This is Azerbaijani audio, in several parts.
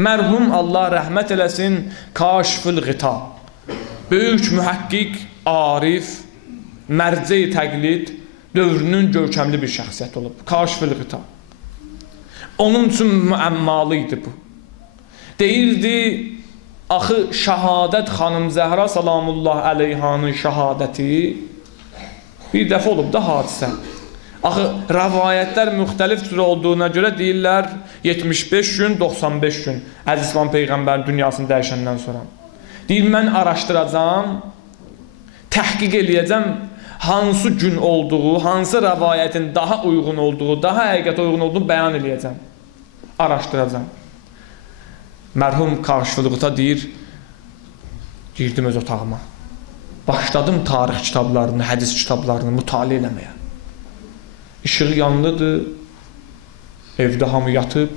Mərhum Allah rəhmət eləsin, Kaşfül Qita. Böyük mühəqqqiq, arif, mərcə-i təqlid, dövrünün görkəmli bir şəxsiyyət olub. Kaşfül Qita. Onun üçün müəmmalı idi bu. Deyirdi, axı şəhadət xanım Zəhra salamullah əleyhanın şəhadəti bir dəfə olub da hadisə. Axı rəvayətlər müxtəlif cür olduğuna görə deyirlər 75 gün, 95 gün Əziz İslam Peyğəmbər dünyasını dəyişəndən sonra. Deyir, mən araşdıracam, təhqiq eləyəcəm hansı gün olduğu, hansı rəvayətin daha uyğun olduğu, daha həqiqətə uyğun olduğunu bəyan eləyəcəm. Araşdıracam. Mərhum Kaşfül Qita deyir, girdim öz otağıma. Başladım tarix kitablarını, hədis kitablarını mütaliə eləməyə. İşığı yanlıdır, evdə hamı yatıb.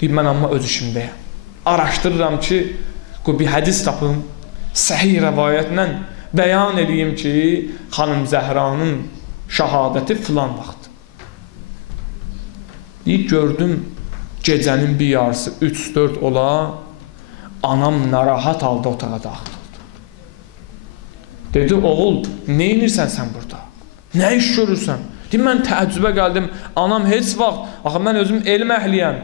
Deyir, mən amma öz işimdəyəm. Araşdırıram ki, bir hədis tapım, səhih rəvayətlə bəyan edeyim ki, xanım Zəhranın şəhadəti filan vaxt. Deyir, gördüm, gecənin bir yarısı 3-4 ola, anam narahat halda otağa daxil oldu. Dedi, oğul, nə edirsən sən burada? Nə iş görürsən? Deyir, mən təəccübə gəldim, anam heç vaxt, axı mən özüm elm əhliyəm,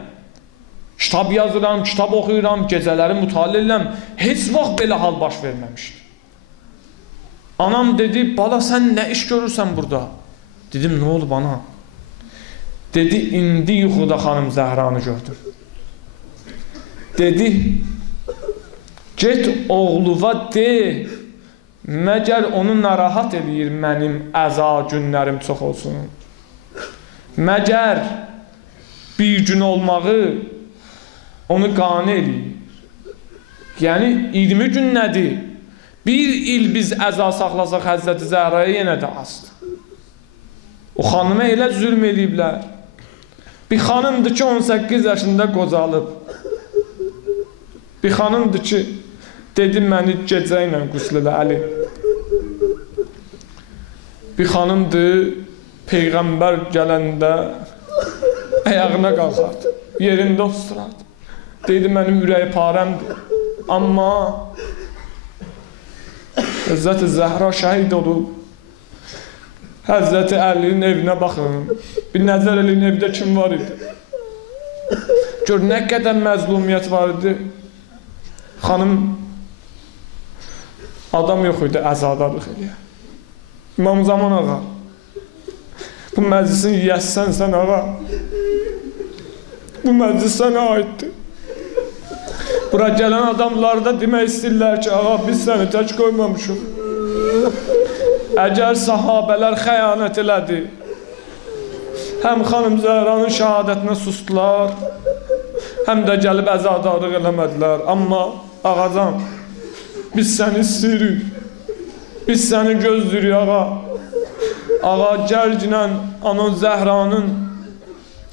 kitab yazıram, kitab oxuyuram, gecələri mütaliə edirəm, heç vaxt belə hal baş verməmişdi. Anam dedi, bala sən nə iş görürsən burada? Dedim, nə olub ana? Dedi, indi yuxuda xanım Zəhranı gördüm. Dedi, get oğluva de, məgər onu narahat edir mənim əza günlərim çox olsun. Məgər bir gün olmağı onu qane edir. Yəni 20 gün nədir? Bir il biz əza saxlasaq Həzrəti Zəhraya yenə də azdır. O xanıma elə zülm ediblər. Bir xanımdır ki 18 yaşında qocalıb. Bir xanımdır ki dedi məni gecə ilə qüsl elə Əli. Bir xanımdır Peyğəmbər gələndə əyağına qalxardı, yerində oturardı. Deydi mənim ürəyi parəmdir. Amma Həzrəti Zəhra şəhid olub. Həzrəti Əlinin evinə baxın. Bir nəzər eləyin, evdə kim var idi? Gör, nə qədər məzlumiyyət var idi. Xanım adam yox idi, əzadarlıq eləyə. İmam Zaman ağa, bu məclisin yiyəsən sən ağa. Bu məclis sənə aiddir. Bura gələn adamlar da demək istəyirlər ki, ağa biz səni tək qoymamışıq. Əgər sahabələr xəyanət elədi, həm xanım Zəhranın şəhadətinə sustular, həm də gəlib əzadarlıq eləmədilər. Amma ağacan, biz səni istəyirik, biz səni gözləyirik ağa. Ağa, gəl ginən Anon Zəhranın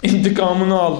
intiqamını al.